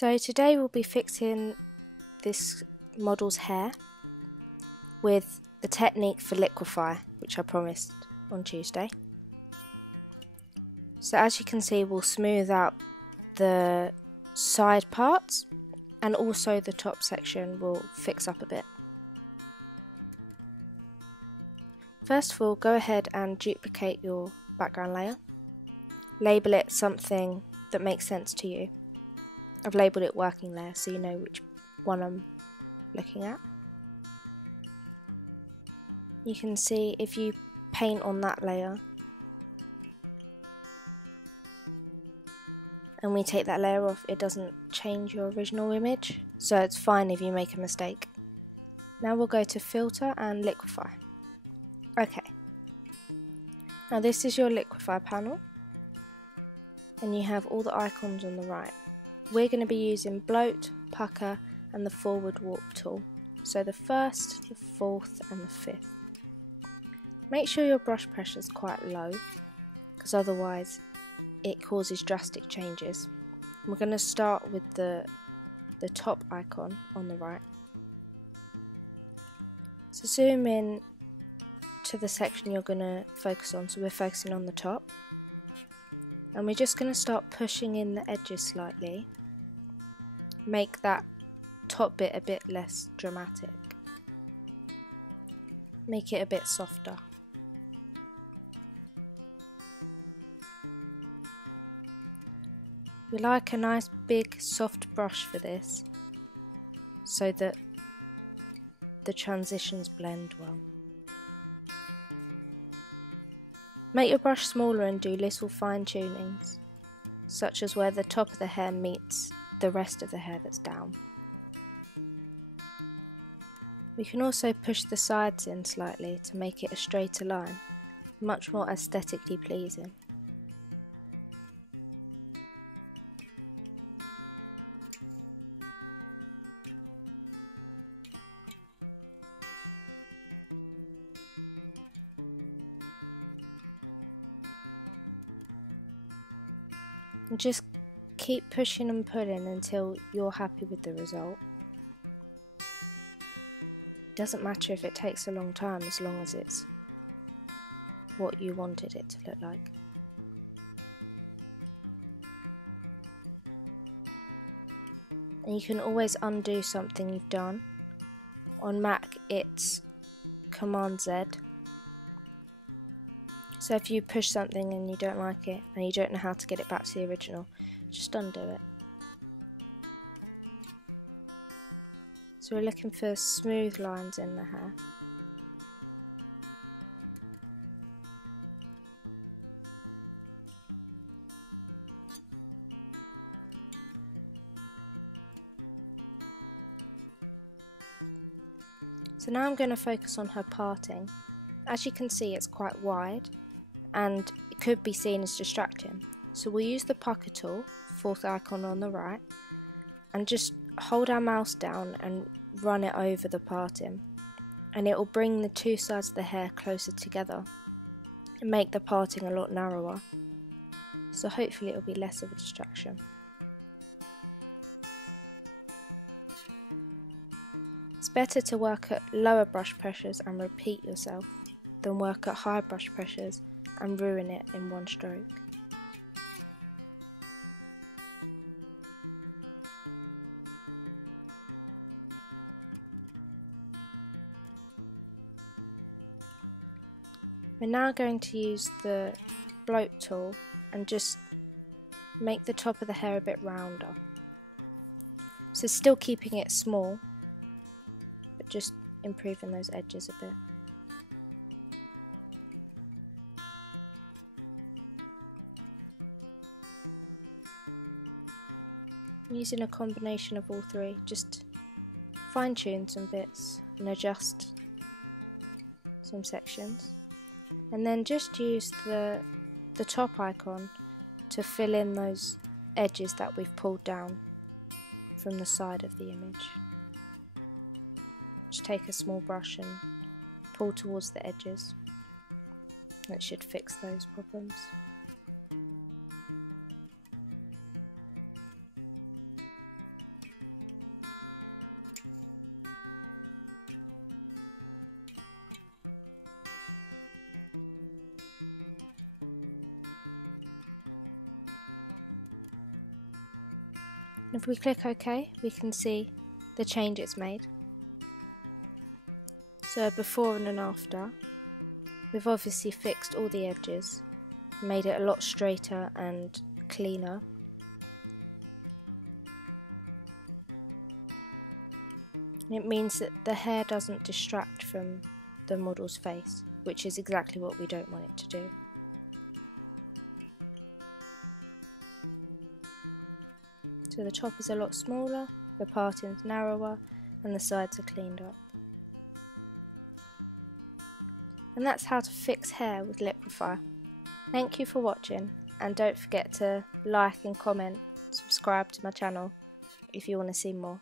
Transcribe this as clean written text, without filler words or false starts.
So today we'll be fixing this model's hair with the technique for Liquify, which I promised on Tuesday. So as you can see, we'll smooth out the side parts and also the top section will fix up a bit. First of all, go ahead and duplicate your background layer. Label it something that makes sense to you. I've labelled it working layer so you know which one I'm looking at. You can see if you paint on that layer and we take that layer off, it doesn't change your original image, so it's fine if you make a mistake. Now we'll go to filter and liquify. Okay, now this is your liquify panel and you have all the icons on the right. We're going to be using bloat, pucker and the forward warp tool. So the first, the fourth and the fifth. Make sure your brush pressure is quite low because otherwise it causes drastic changes. We're going to start with the top icon on the right. So zoom in to the section you're going to focus on. So we're focusing on the top. And we're just going to start pushing in the edges slightly. Make that top bit a bit less dramatic. Make it a bit softer. We like a nice big soft brush for this so that the transitions blend well. Make your brush smaller and do little fine tunings, such as where the top of the hair meets the rest of the hair that's down. We can also push the sides in slightly to make it a straighter line, much more aesthetically pleasing. And just keep pushing and pulling until you're happy with the result. It doesn't matter if it takes a long time as long as it's what you wanted it to look like. And you can always undo something you've done. On Mac it's Command Z. So if you push something and you don't like it and you don't know how to get it back to the original, just undo it. So we're looking for smooth lines in the hair. So now I'm going to focus on her parting. As you can see, it's quite wide and it could be seen as distracting. So we'll use the pucker tool, fourth icon on the right, and just hold our mouse down and run it over the parting, and it will bring the two sides of the hair closer together and make the parting a lot narrower, so hopefully it will be less of a distraction. It's better to work at lower brush pressures and repeat yourself than work at high brush pressures and ruin it in one stroke. We're now going to use the bloat tool and just make the top of the hair a bit rounder. So still keeping it small, but just improving those edges a bit. I'm using a combination of all three, just fine tune some bits and adjust some sections. And then just use the top icon to fill in those edges that we've pulled down from the side of the image. Just take a small brush and pull towards the edges. That should fix those problems. And if we click OK, we can see the change it's made. So before and an after, we've obviously fixed all the edges, made it a lot straighter and cleaner. It means that the hair doesn't distract from the model's face, which is exactly what we don't want it to do. So the top is a lot smaller, the parting's narrower, and the sides are cleaned up. And that's how to fix hair with Liquify. Thank you for watching, and don't forget to like and comment, subscribe to my channel if you want to see more.